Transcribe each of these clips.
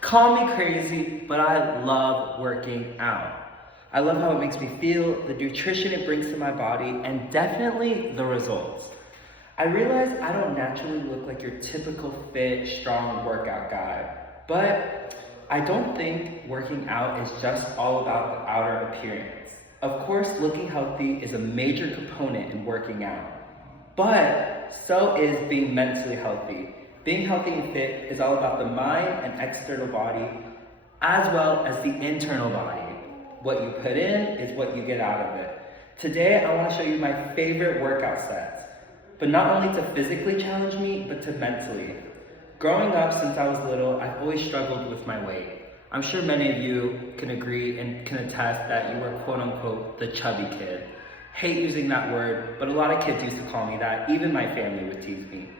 Call me crazy, but I love working out. I love how it makes me feel, the nutrition it brings to my body, and definitely the results. I realize I don't naturally look like your typical fit, strong workout guy, but I don't think working out is just all about the outer appearance. Of course, looking healthy is a major component in working out, but so is being mentally healthy. Being healthy and fit is all about the mind and external body, as well as the internal body. What you put in is what you get out of it. Today, I want to show you my favorite workout sets, but not only to physically challenge me, but to mentally. Growing up since I was little, I've always struggled with my weight. I'm sure many of you can agree and can attest that you were quote unquote the chubby kid. Hate using that word, but a lot of kids used to call me that. Even my family would tease me.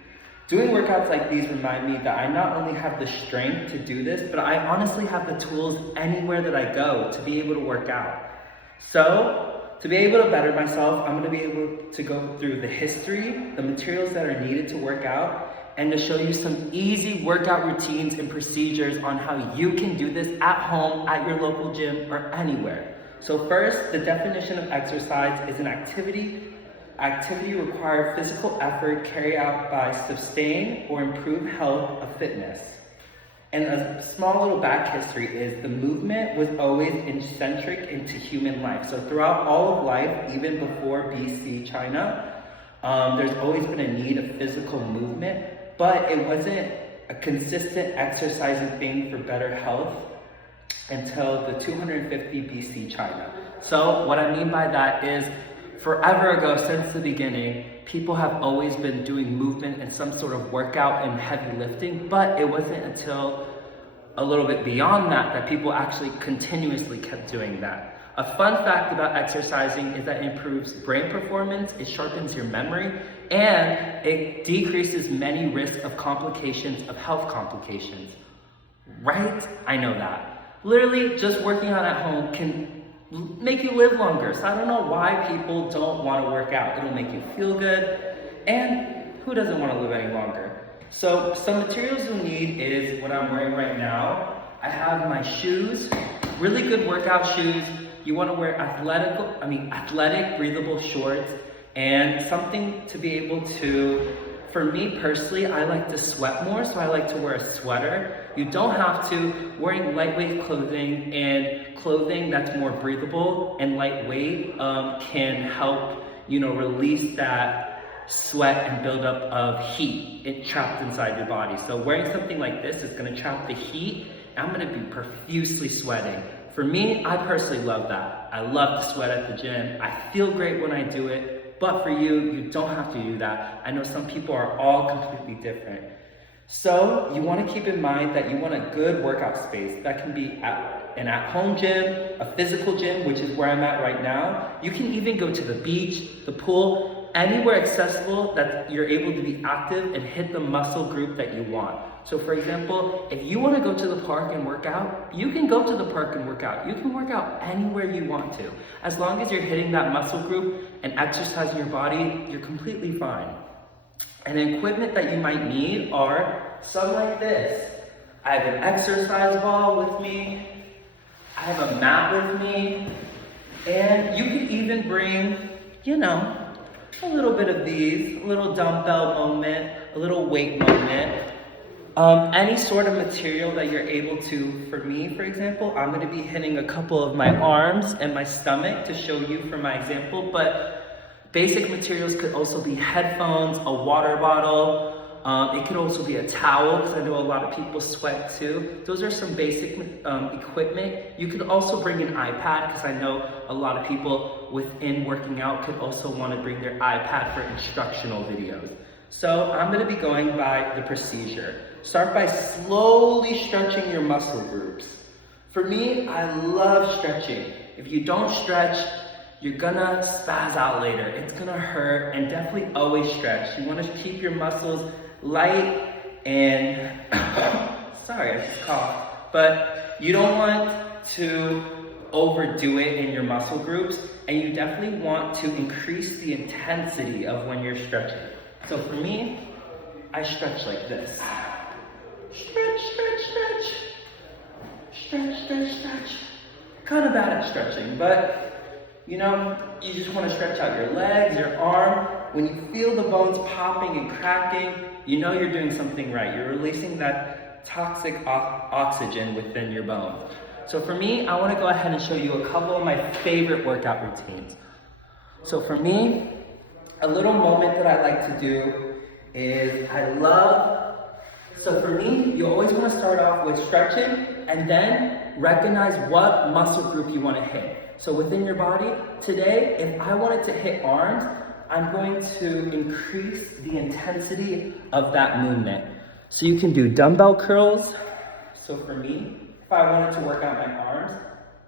Doing workouts like these remind me that I not only have the strength to do this, but I honestly have the tools anywhere that I go to be able to work out. So, to be able to better myself, I'm going to be able to go through the history, the materials that are needed to work out, and to show you some easy workout routines and procedures on how you can do this at home, at your local gym, or anywhere. So first, the definition of exercise is an activity require physical effort carried out by sustain or improve health of fitness. And a small little back history is the movement was always intrinsic into human life. So throughout all of life, even before BC China, there's always been a need of physical movement, but it wasn't a consistent exercising thing for better health until the 250 BC China. So what I mean by that is forever ago, since the beginning, people have always been doing movement and some sort of workout and heavy lifting, but it wasn't until a little bit beyond that people actually continuously kept doing that. A fun fact about exercising is that it improves brain performance, it sharpens your memory, and it decreases many risks of complications, of health complications. Right? I know that. Literally, just working out at home can make you live longer. So I don't know why people don't want to work out. It'll make you feel good, and who doesn't want to live any longer? So some materials you'll need is what I'm wearing right now. I have my shoes, really good workout shoes. You want to wear athletic, breathable shorts, and something to be able to, for me personally, I like to sweat more, so I like to wear a sweater. You don't have to. Wearing lightweight clothing and clothing that's more breathable and lightweight can help, release that sweat and buildup of heat trapped inside your body. So wearing something like this is going to trap the heat. I'm going to be profusely sweating. For me, I personally love that. I love to sweat at the gym. I feel great when I do it. But for you, you don't have to do that. I know some people are all completely different. So you want to keep in mind that you want a good workout space. That can be an at-home gym, a physical gym, which is where I'm at right now. You can even go to the beach, the pool, anywhere accessible that you're able to be active and hit the muscle group that you want. So for example, if you want to go to the park and work out, you can go to the park and work out. You can work out anywhere you want to. As long as you're hitting that muscle group and exercising your body, you're completely fine. And equipment that you might need are some like this. I have an exercise ball with me. I have a mat with me. And you could even bring, a little bit of these, a little dumbbell moment, a little weight moment. Any sort of material that you're able to. For me, for example, I'm going to be hitting a couple of my arms and my stomach to show you for my example, but basic materials could also be headphones, a water bottle. It could also be a towel, because I know a lot of people sweat too. Those are some basic equipment. You could also bring an iPad, because I know a lot of people within working out could also want to bring their iPad for instructional videos. So I'm going to be going by the procedure. Start by slowly stretching your muscle groups. For me, I love stretching. If you don't stretch, you're gonna spaz out later. It's gonna hurt, and definitely always stretch. You wanna keep your muscles light and, sorry, I just coughed. But you don't want to overdo it in your muscle groups, and you definitely want to increase the intensity of when you're stretching. So for me, I stretch like this. Stretch, stretch, stretch. stretch. Kind of bad at stretching, but you know, you just want to stretch out your legs, your arm. When you feel the bones popping and cracking, you know you're doing something right. You're releasing that toxic oxygen within your bones. So for me, I want to go ahead and show you a couple of my favorite workout routines. So for me, a little moment that I like to do is so for me, you always want to start off with stretching and then recognize what muscle group you want to hit. So within your body, today, if I wanted to hit arms, I'm going to increase the intensity of that movement. So you can do dumbbell curls. So for me, if I wanted to work out my arms,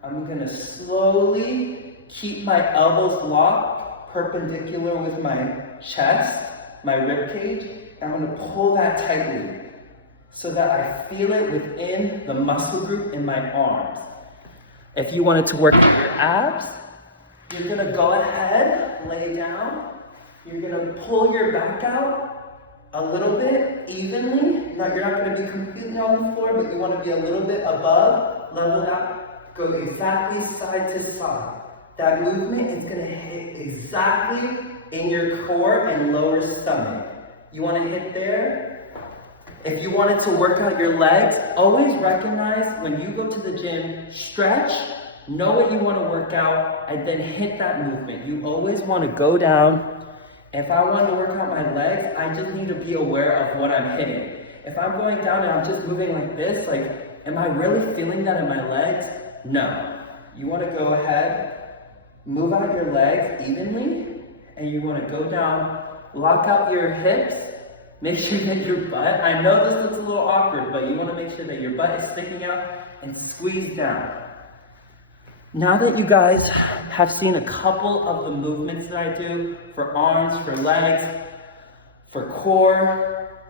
I'm gonna slowly keep my elbows locked perpendicular with my chest, my rib cage, and I'm gonna pull that tightly so that I feel it within the muscle group in my arms. If you wanted to work your abs, you're gonna go ahead, lay down. You're gonna pull your back out a little bit evenly. Now, you're not gonna be completely on the floor, but you wanna be a little bit above, level out, go exactly side to side. That movement is gonna hit exactly in your core and lower stomach. You wanna hit there. If you wanted to work out your legs, always recognize when you go to the gym, stretch, know what you want to work out, and then hit that movement. You always want to go down. If I want to work out my legs, I just need to be aware of what I'm hitting. If I'm going down and I'm just moving like this, like, am I really feeling that in my legs? No. You want to go ahead, move out your legs evenly, and you want to go down, lock out your hips. Make sure that your butt, I know this looks a little awkward, but you want to make sure that your butt is sticking out and squeeze down. Now that you guys have seen a couple of the movements that I do for arms, for legs, for core,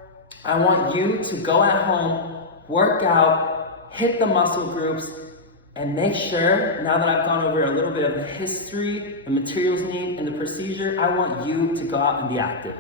I want you to go at home, work out, hit the muscle groups, and make sure, now that I've gone over a little bit of the history, the materials need, and the procedure, I want you to go out and be active.